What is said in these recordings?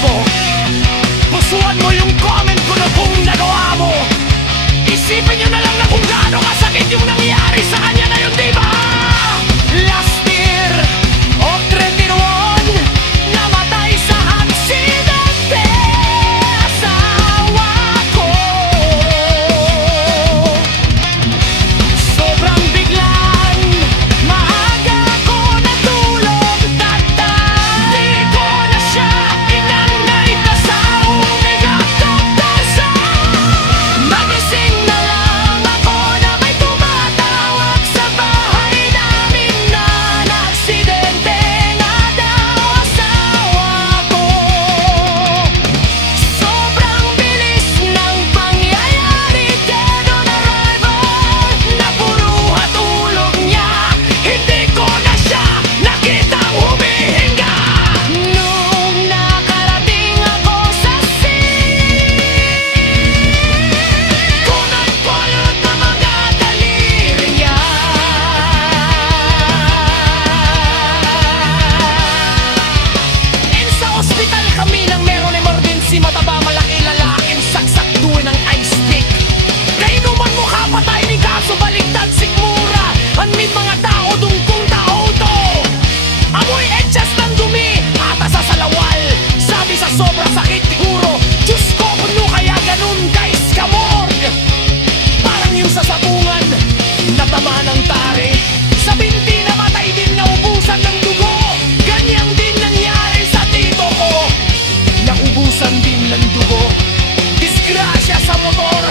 ko. Pusuan mo yung comment ko na kung nagawa mo. Isipin nyo na lang na kung gaano kasakit yung nangyari sa kanya na yun, diba? Last year of 21, namatay sa aksidente asawa ko. Sobrang biglang maaga ko natulog, di ko na siya inangay kasama nagkakapasa. Magising na lang ako na may tumatawag sa bahay namin na naaksidente nga daw asawa ko. Sobrang bilis ng pangyayari, dead on arrival, napuruhan tulog niya. Hindi ko na siya nakitang humihinga. Nung nakarating ako sa scene, ko nagpulot ng mga daliri niya. And sa ospital kami nang meron emergency, mataba, malaki, lalaking saksak, duwi ng ice pick. Kainuman mukha patay ni kaso baliktad sikmura. Anmin mga tao dungkong tao to. Amoy etchas ng dumi, ata sa salawal. Sabi sa sobrang sakit siguro, Diyos ko kuno kaya ganun guys kamorg. Parang yung sa sabungan, natama ng tari. Sa binti namatay din, naubusan ng dugo. Ganyan din nangyari sa tito ko, naubusan din ng dugo. Disgrasya sa motor,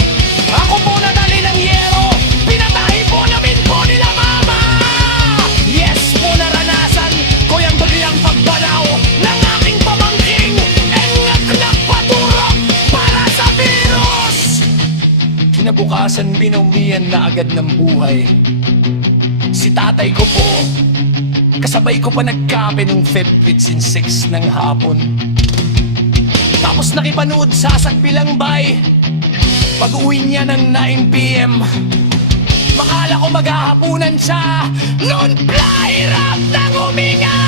ako po nadali ng yero. Pinatay po namin po nila mama. Yes po, naranasan ko yung biglang pagbanaw ng aking pamangking. Engak nagpaturok para sa virus. Kinabukasan binumihan na agad ng buhay si tatay ko po. Kasabay ko pa nagkape nung Feb 6 ng hapon. Tapos nakipanood sa Sakbilang Bay. Pag-uwi niya ng 9 PM, makala ko maghahapunan siya. Noon plahirap ng huminga.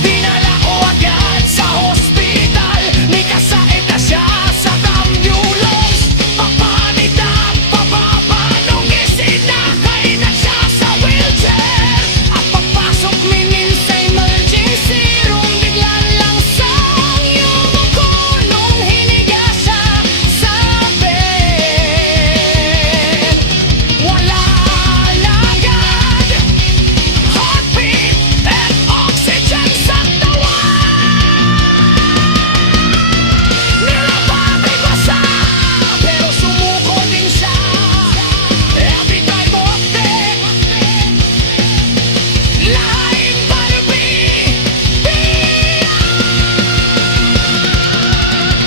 Dinala ko agad sa hospital. May kasakit na siya sa ambulance. Papanita, pababa nung isinakay na siya sa wheelchair. At pagpasok minin sa emergency room, bigla lang sang yumuko nung hiniga siya sa bed. Wala na agad heartbeat at oxygen sa tawan. Nilapati ko siya, pero sumuko din siya. Every time optic, lain palbi.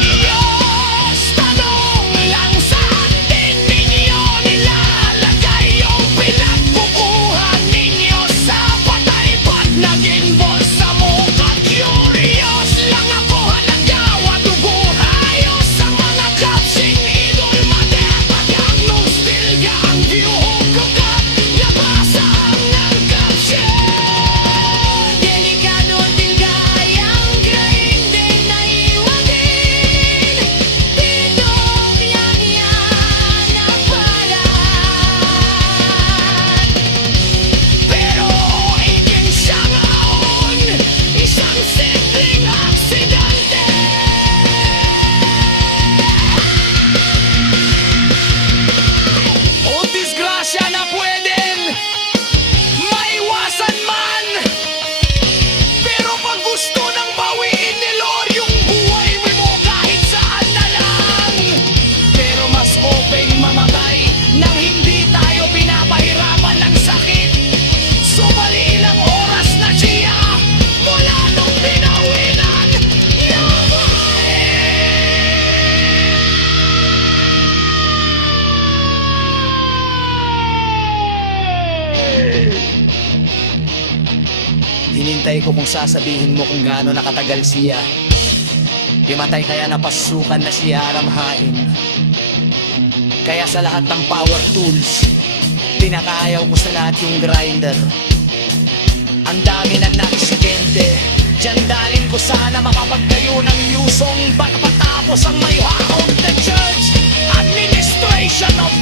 Diyos, tanong lang saan din ninyo nilalagay yung pinagkukuha ninyo sa patay? Ba't naging bolsa mo ka? Curious lang ako, halagawa dugo hayos ang mga kapsing idol matepagyan nung still ka ang view kagat nabasa ang kapsing. Delikado tilgayang grain din na iwagin. Tidog yan ang balat. Pero ikin siyang aon, isang simpleng aksidente. O disgrasya na pwedeng maiwasan man. Pero pag gusto nang bawiin ni Lord yung buhay mo kahit saan na lang. Pero mas open mamatay nang hindi tayo pinapahirapan ng sakit. Sumali ilang oras na siya mula nung pinawinan niya buhay. Hinintay ko kung sasabihin mo kung gaano nakatagal siya. Pimatay kaya napasukan na siya aramhain. Kaya sa lahat ng power tools, pinakaayaw ko sa lahat yung grinder. Ang dami na nakaksidente, dyan dahil ko sana makapagtayo ng yusong ba't patapos ang may haon. The church administration of